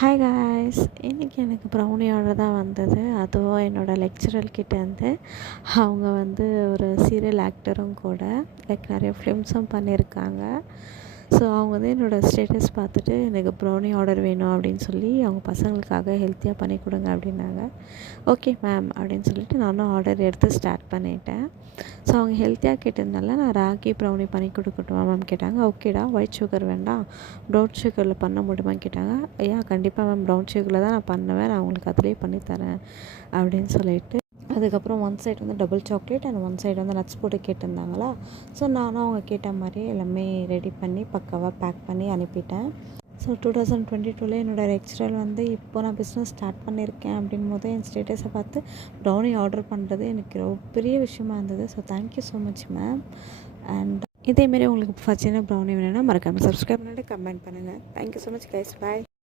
Hi guys, இன்றைக்கி எனக்கு brownie order தான் வந்தது. அதுவும் என்னோடய லெக்சரர் கிட்டேருந்து. அவங்க ஒரு சீரியல் ஆக்டரும் கூட, நிறைய ஃபிலிம்ஸும் பண்ணியிருக்காங்க. ஸோ அவங்க என்னோடய ஸ்டேட்டஸ் பார்த்துட்டு எனக்கு ப்ரௌனி ஆர்டர் வேணும் அப்படின்னு சொல்லி அவங்க பசங்களுக்காக ஹெல்த்தியாக பண்ணி கொடுங்க அப்படின்னாங்க. ஓகே மேம் அப்படின்னு சொல்லிட்டு நானும் ஆர்டர் எடுத்து ஸ்டார்ட் பண்ணிட்டேன். ஸோ அவங்க ஹெல்த்தியாக கேட்டதுனால நான் ராகி ப்ரௌனி பண்ணி கொடுக்கட்டுமா மேம் கேட்டாங்க. ஓகேடா, ஒயிட் சுகர் வேண்டாம், ப்ரௌன் சுகரில் பண்ண முடியுமான்னு கேட்டாங்க. ஐயா கண்டிப்பாக மேம், ப்ரௌன் சுகரில் தான் நான் பண்ணுவேன், நான் உங்களுக்கு அதிலே பண்ணித்தரேன் அப்படின்னு சொல்லிட்டு, அதுக்கப்புறம் one side double chocolate and one side nuts போட்டு கேட்டிருந்தாங்களா. ஸோ நானும் அவங்க கேட்ட மாதிரி எல்லாமே ரெடி பண்ணி பக்காவாக பேக் பண்ணி அனுப்பிட்டேன். ஸோ 2022 என்னோடய லெக்சரர் இப்போ நான் பிஸ்னஸ் ஸ்டார்ட் பண்ணியிருக்கேன் அப்படின் போது என் ஸ்டேட்டஸை பார்த்து ப்ரௌனி ஆர்டர் பண்ணுறது எனக்கு ரொம்ப பெரிய விஷயமா இருந்தது. So thank you so much ma'am. And இதேமாரி உங்களுக்கு பர்ச்சனை ப்ரௌனி வேணும்னா மறக்காமல் சப்ஸ்கிரைப் பண்ணிட்டு கமெண்ட் பண்ணுங்கள். தேங்க்யூ ஸோ மச் கைஸ், பாய்.